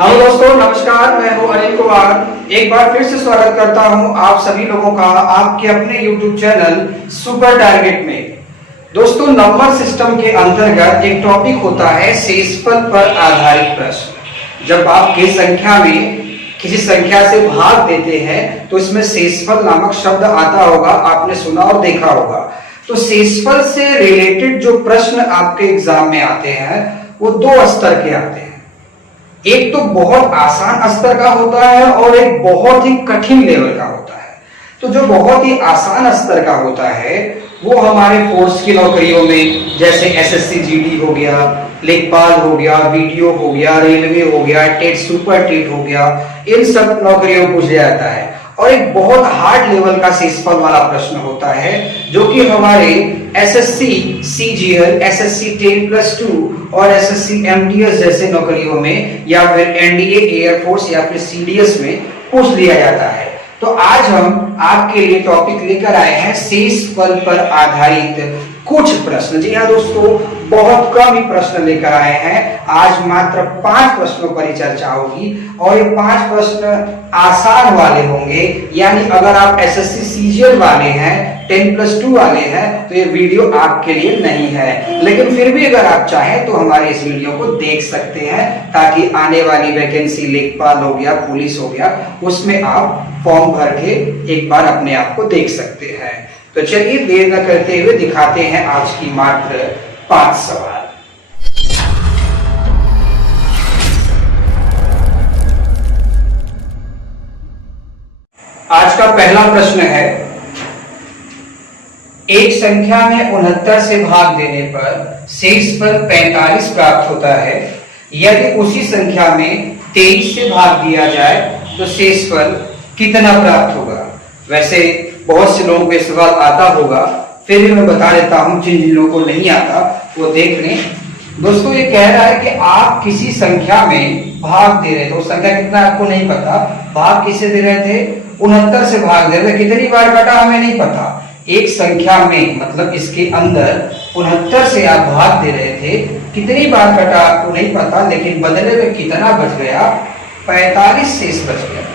Hello दोस्तों, नमस्कार। मैं हूं अनिल कुमार। एक बार फिर से स्वागत करता हूं आप सभी लोगों का आपके अपने YouTube चैनल सुपर टारगेट में। दोस्तों, नंबर सिस्टम के अंतर्गत एक टॉपिक होता है शेषफल पर आधारित प्रश्न। जब आप किसी संख्या से भाग देते हैं तो इसमें शेषफल नामक शब्द आता होगा, आपने सुना और देखा होगा। तो शेषफल से रिलेटेड जो प्रश्न आपके एग्जाम में आते हैं वो दो स्तर के आते हैं। एक तो बहुत आसान स्तर का होता है और एक बहुत ही कठिन लेवल का होता है। तो जो बहुत ही आसान स्तर का होता है वो हमारे फोर्स की नौकरियों में, जैसे एसएससी जीडी हो गया, लेखपाल हो गया, वीडियो हो गया, रेलवे हो गया, टेट सुपर टेट हो गया, इन सब नौकरियों को पूछा जाता है। और एक बहुत हार्ड लेवल का शेषफल वाला प्रश्न होता है जो कि हमारे एसएससी सीजीएल, एसएससी 10+2 और एसएससी एमटीएस जैसे नौकरियों में या फिर एनडीए, एयरफोर्स या फिर सीडीएस में पूछ लिया जाता है। तो आज हम आपके लिए टॉपिक लेकर आए हैं शेषफल पर आधारित कुछ प्रश्न। जी हाँ दोस्तों, बहुत कम ही प्रश्न लेकर आए हैं। आज मात्र 5 प्रश्नों पर ही चर्चा होगी और ये 5 प्रश्न आसान वाले होंगे। यानी अगर आप एसएससी सीजीएल वाले हैं, 10+2 वाले हैं, तो ये वीडियो आपके लिए नहीं है। लेकिन फिर भी अगर आप चाहें तो हमारे इस वीडियो को देख सकते हैं, ताकि आने वाली वैकेंसी लेखपाल हो गया, पुलिस हो गया, उसमें आप फॉर्म भर के एक बार अपने आप को देख सकते हैं। तो चलिए देर न करते हुए दिखाते हैं आज की मात्र 5 सवाल। आज का पहला प्रश्न है, एक संख्या में 69 से भाग देने पर शेषफल 45 प्राप्त होता है। यदि उसी संख्या में 23 से भाग दिया जाए तो शेषफल कितना प्राप्त होगा? वैसे बहुत से लोगों को ये सवाल आता होगा, फिर भी मैं बता देता हूं, जिन लोगों को नहीं आता वो देख लें। दोस्तों, ये कह रहा है कि आप किसी संख्या में भाग दे रहे थे, वो संख्या कितना आपको नहीं पता, भाग किसे दे रहे थे? 69 से भाग दे रहे थे। कितनी बार कटा हमें नहीं पता। एक संख्या में मतलब इसके अंदर 69 से आप भाग दे रहे थे, कितनी बार कटा आपको नहीं पता, लेकिन बदले में कितना बच गया? 45 शेष बच गया।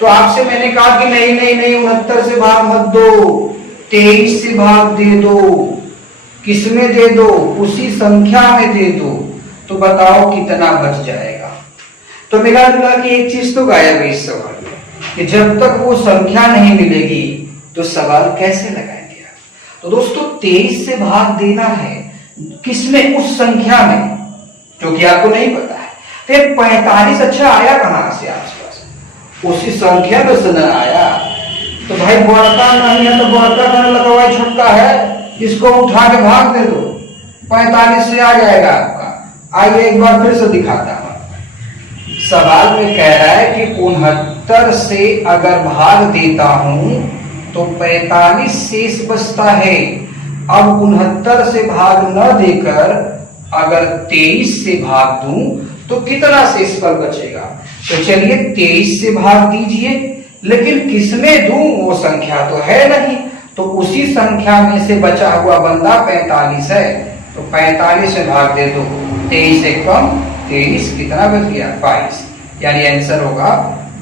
तो आपसे मैंने कहा कि नहीं नहीं नहीं, 69 से भाग मत दो, 23 से भाग दे दो। किसमें दे दो? उसी संख्या में दे दो। तो बताओ कितना बच जाएगा? तो मिला जुला कि एक चीज तो गायब है इस सवाल में, कि जब तक वो संख्या नहीं मिलेगी तो सवाल कैसे लगाएंगे आप? तो दोस्तों, 23 से भाग देना है किसमें? उस संख्या में जो कि आपको नहीं पता है। फिर 45 अच्छा आया कहां से? आसपास उसी संख्या में से न आया। तो भाई बढ़ता नहीं है तो बढ़ता करने लगा हुआ छोटा है, इसको उठा के भाग दे दो, 45 से आ जाएगा आपका। आइए एक बार फिर से दिखाता हूं। सवाल में कह रहा है कि 69 से अगर भाग देता हूं तो 45 शेष बचता है। अब 69 से भाग न देकर अगर 23 से भाग दूं तो कितना शेषफल बचेगा? तो चलिए 23 से भाग दीजिए, लेकिन किसमें दूं? वो संख्या तो है नहीं। तो उसी संख्या में से बचा हुआ बंदा 45 है, तो 45 से भाग दे दो, 23 से कम 23, कितना बच गया? 22। यानी आंसर होगा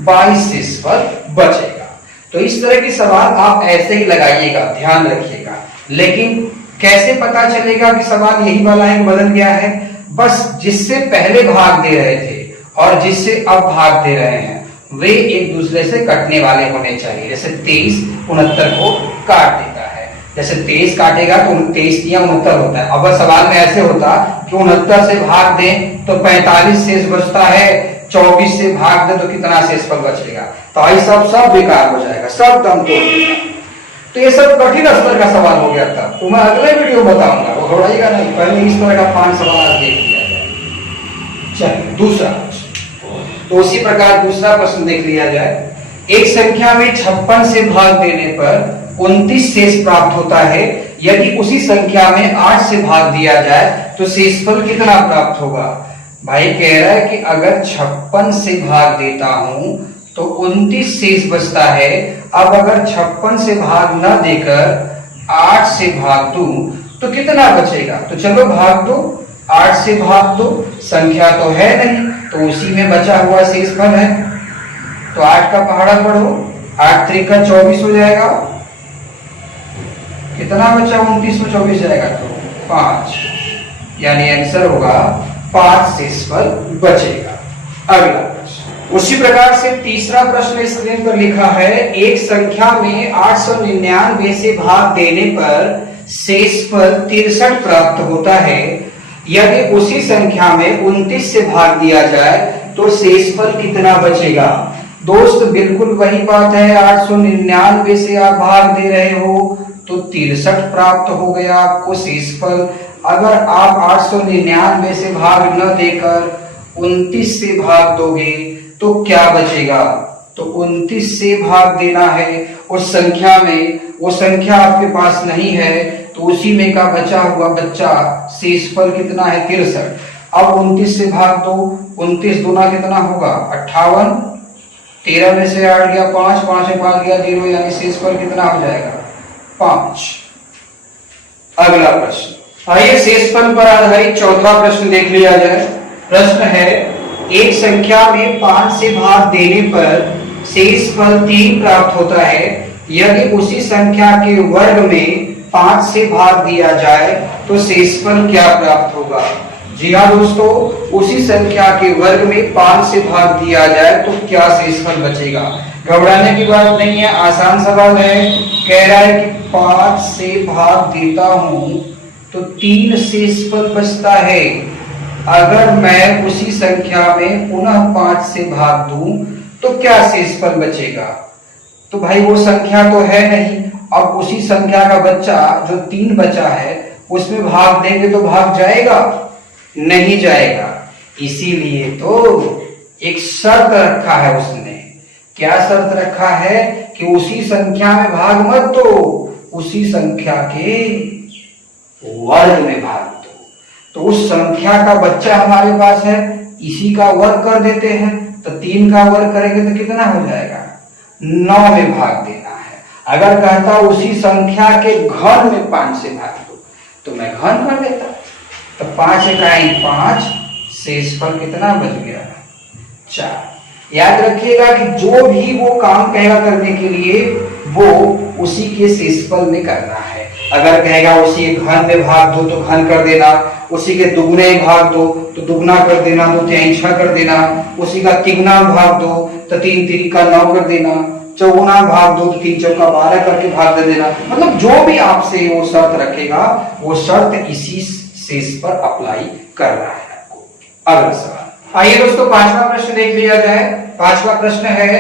22 शेषफल बचेगा। तो इस तरह के सवाल आप ऐसे ही लगाइएगा, ध्यान रखिएगा। लेकिन कैसे पता चलेगा कि सवाल यही वाला है, बदल गया है? बस जिससे पहले भाग दे रहे थे और जिससे अब भाग दे रहे हैं वे एक दूसरे से कटने वाले होने चाहिए। जैसे 23 69 को काट देता है, जैसे 23 काटेगा तो 23 या 69 होता है। अब सवाल में ऐसे होता कि 69 से भाग दें तो 45 शेष बचता है, 24 से भाग दें तो कितना शेषफल बचेगा? तो ये सब बेकार हो जाएगा, सब दम तोड़ देगा। तो ये सब कठिन स्तर का सवाल हो गया था। तो मैं अगले वीडियो बताऊंगा, वो घबराइएगा नहीं, पहले इस तरह का 5 सवाल देख लिया जाए। चलिए दूसरा, तो उसी प्रकार दूसरा प्रश्न देख लिया जाए। एक संख्या में 56 से भाग देने पर 29 शेष प्राप्त होता है। यदि उसी संख्या में 8 से भाग दिया जाए तो शेषफल कितना प्राप्त होगा? भाई कह रहा है कि अगर 56 से भाग देता हूं तो 29 शेष बचता है। अब अगर 56 से भाग न देकर 8 से भाग दूं तो कितना बचेगा? तो चलो भाग दो, 8 से भाग दो, संख्या तो है नहीं, तो उसी में बचा हुआ शेषफल है। तो 8 का पहाड़ा पढ़ो, 8 त्रिका 24 हो जाएगा। कितना बचा? 29 में 24 जाएगा तो 5, यानी आंसर होगा 5 शेषफल बचेगा। अगला प्रश्न उसी प्रकार से तीसरा प्रश्न स्क्रीन पर लिखा है, एक संख्या में 899 से भाग देने पर शेषफल 63 प्राप्त होता है। यदि उसी संख्या में 29 से भाग दिया जाए तो शेषफल कितना बचेगा? दोस्त बिल्कुल वही बात है, 899 से आप भाग दे रहे हो तो 63 प्राप्त हो गया आपको शेषफल। अगर आप 899 से भाग न देकर 29 से भाग दोगे तो क्या बचेगा? तो 29 से भाग देना है उस संख्या में, वो संख्या आपके पास नहीं है तो उसी में का बचा हुआ बच्चा शेषफल कितना है? 63। अब 29 से भाग दो, 29 दूना कितना होगा? 58। 13 में से 8 गया 5, 5 में 5 गया 0, यानी शेषफल कितना हो जाएगा? 5। अगला प्रश्न, आइए शेषफल पर आधारित चौथा प्रश्न देख लिया जाए। प्रश्न है, एक संख्या में 5 से भाग देने पर शेषफल 3 प्राप्त होता है। यदि उसी संख्या के वर्ग में 5 से भाग दिया जाए तो शेषफल क्या प्राप्त होगा? जी हाँ दोस्तों, उसी संख्या के वर्ग में 5 से भाग दिया जाए तो क्या शेषफल बचेगा? घबराने की बात नहीं है, आसान सवाल है। कह रहा है कि 5 से भाग देता हूं तो 3 शेषफल बचता है। अगर मैं उसी संख्या में पुनः 5 से भाग दूं तो क्या शेषफल बचेगा? तो भाई वो संख्या तो है नहीं, अब उसी संख्या का बच्चा जो 3 बचा है उसमें भाग देंगे तो भाग जाएगा? नहीं जाएगा। इसीलिए तो एक शर्त रखा है उसने। क्या शर्त रखा है? कि उसी संख्या में भाग मत दो, उसी संख्या के वर्ग में भाग दो। तो उस संख्या का बच्चा हमारे पास है, इसी का वर्ग कर देते हैं, तो 3 का वर्ग करेंगे तो कितना हो जाएगा? 9 में भाग देना है। अगर कहता उसी संख्या के घन में 5 से भाग दो तो मैं घन कर देता, तो 5 इकाई 5, शेषफल कितना बच गया? 4। याद रखिएगा कि जो भी वो काम कहेगा करने के लिए वो उसी के शेषफल में करना है। अगर कहेगा उसी के घन में भाग दो तो घन कर देना, उसी के दुगने भाग दो तो दुगना कर देना, 2 तिहाई 6 कर देना, उसी का तिगुना भाग दो तो 3 तिरिका 9 कर देना, चौगुना भाग दो तो 3 चौका 12 करके भाग दे देना। मतलब जो भी आपसे वो शर्त रखेगा वो शर्त इसी शेष पर अप्लाई कर रहा है आपको। अगला सवाल, आइए दोस्तों 5वां प्रश्न देख लिया जाए। 5वां प्रश्न है,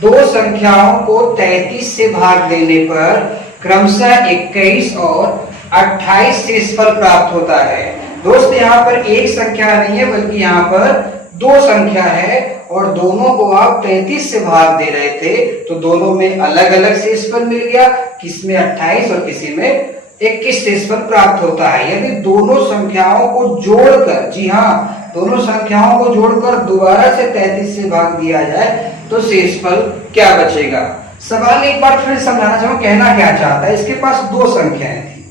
2 संख्याओं को 33 से भाग देने पर क्रमशः 21 और 28 शेषफल प्राप्त होता है। दोस्त यहाँ पर एक संख्या नहीं है बल्कि यहाँ पर 2 संख्या है और दोनों को आप 33 से भाग दे रहे थे तो दोनों में अलग अलग शेषफल मिल गया, किसमें 28 और किसी में 21 शेषफल प्राप्त होता है। यदि दोनों संख्याओं को जोड़कर, जी हाँ दोनों संख्याओं को जोड़कर दोबारा से 33 से भाग दिया जाए तो शेषफल क्या बचेगा? सवाल एक बार फिर समझाना चाहूँ, कहना क्या चाहता है। इसके पास 2 संख्याएं थी,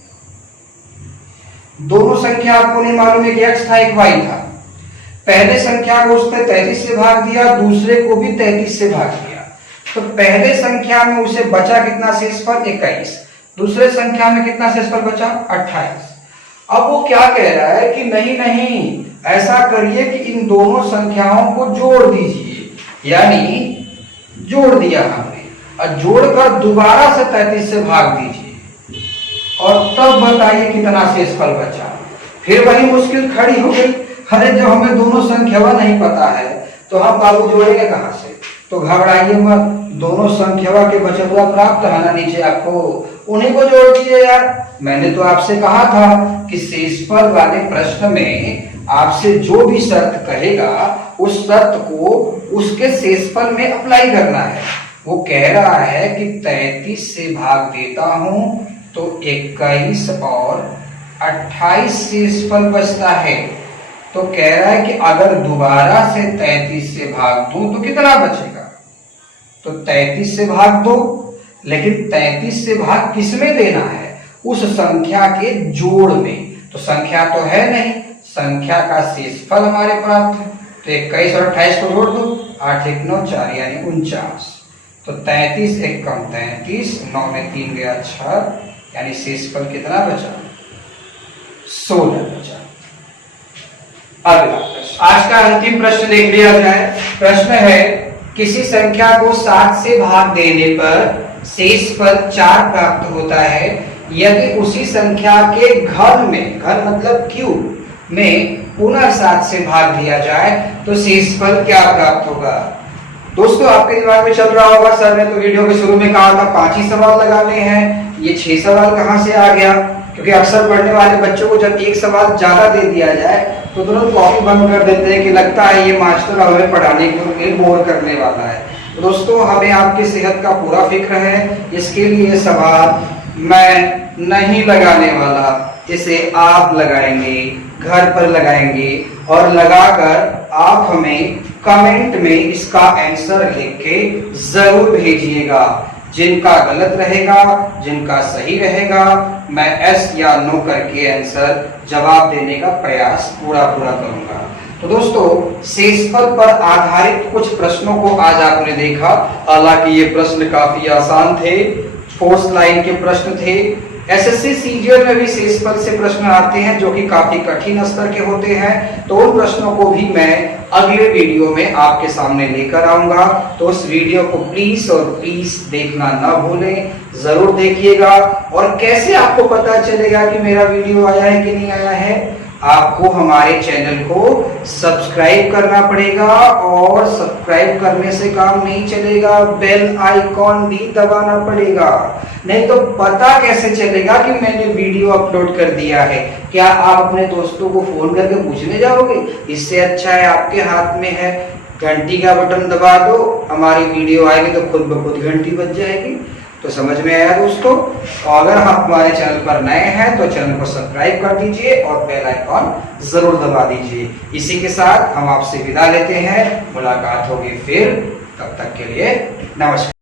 दोनों संख्या आपको नहीं मालूम है कि x था एक y था। पहले संख्या को उसने 33 से भाग दिया, दूसरे को भी 33 से भाग दिया, तो पहले संख्या में उसे बचा कितना शेषफल? 21। दूसरे संख्या में कितना शेषफल बचा? 28। अब वो क्या कह रहा है कि नहीं नहीं, ऐसा करिए कि इन दोनों संख्याओं को जोड़ दीजिए, यानी जोड़ दिया हमने और जोड़कर दोबारा से 33 से भाग दीजिए और तब बताइए कितना शेषफल बचा। फिर वही मुश्किल खड़ी हो गई, अरे जब हमें दोनों संख्यावा नहीं पता है तो हम बाबू जोड़ेंगे कहां से? तो घबराइए मत, दोनों संख्यावा के बचा हुआ प्राप्त है ना नीचे आपको, उन्हीं को जोड़ दीजिए यार। मैंने तो आपसे कहा था कि शेषफल वाले प्रश्न में आपसे जो भी शर्त कहेगा उस शर्त को उसके शेषफल में अप्लाई करना है। वो कह रहा है कि 33 से भाग देता हूं तो 21 और 28 शेषफल बचता है। तो कह रहा है कि अगर दोबारा से 33 से भाग दूं तो कितना बचेगा? तो 33 से भाग दो, लेकिन 33 से भाग किसमें देना है? उस संख्या के जोड़ में। तो संख्या तो है नहीं, संख्या का शेषफल हमारे प्राप्त है, तो 21 और 28 को जोड़ दो, 8 1 9 4 यानी 49। तो 33 1 कम 33, 9 में 3 गया 6, यानी शेषफल कितना बचा? 16 बचा। अगला प्रश्न, आज का अंतिम प्रश्न देख लिया जाए। प्रश्न है, किसी संख्या को 7 से भाग देने पर शेषफल 4 प्राप्त होता है, यदि उसी संख्या के घन में, घन मतलब क्यूब में पुनः 7 से भाग दिया जाए तो शेषफल क्या प्राप्त होगा? दोस्तों आपके दिमाग में चल रहा होगा, सर ने तो वीडियो के शुरू में कहा था 5 ही सवाल लगाने हैं, ये 6 सवाल कहां से आ गया? क्योंकि अक्सर पढ़ने वाले बच्चों को जब एक सवाल ज्यादा दे दिया जाए तो तुरंत कॉपी बंद कर देते हैं कि लगता है ये मास्टर हमें पढ़ाने के लिए बोर करने वाला है। तो दोस्तों हमें आपकी सेहत का पूरा फिक्र है, इसके लिए सवाल मैं नहीं लगाने वाला, इसे आप लगाएंगे, घर पर लगाएंगे और लगाकर आप हमें कमेंट में इसका आंसर लिख के जरूर भेजिएगा। जिनका गलत रहेगा, जिनका सही रहेगा, मैं एस या नो करके आंसर जवाब देने का प्रयास पूरा करूंगा। तो दोस्तों शेषफल पर आधारित कुछ प्रश्नों को आज आपने देखा। हालांकि ये प्रश्न काफी आसान थे, 4th लाइन के प्रश्न थे। एसएससी सीजीएल में भी शेषफल से प्रश्न आते हैं जो कि काफी कठिन स्तर के होते हैं, तो उन प्रश्नों को भी मैं अगले वीडियो में आपके सामने लेकर आऊंगा। तो उस वीडियो को प्लीज और प्लीज देखना ना भूलें, जरूर देखिएगा। और कैसे आपको पता चलेगा कि मेरा वीडियो आया है कि नहीं आया है? आपको हमारे चैनल को सब्सक्राइब करना पड़ेगा, और सब्सक्राइब करने से काम नहीं चलेगा, बेल आइकॉन भी दबाना पड़ेगा, नहीं तो पता कैसे चलेगा कि मैंने वीडियो अपलोड कर दिया है? क्या आप अपने दोस्तों को फोन करके पूछने जाओगे? इससे अच्छा है आपके हाथ में है, घंटी का बटन दबा दो, हमारी वीडियो आएगी तो खुद ब खुद घंटी बज जाएगी। तो समझ में आया दोस्तों? अगर आप हमारे चैनल पर नए हैं तो चैनल को सब्सक्राइब कर दीजिए और बेल आइकॉन जरूर दबा दीजिए। इसी के साथ हम आपसे विदा लेते हैं, मुलाकात होगी फिर, तब तक के लिए नमस्कार।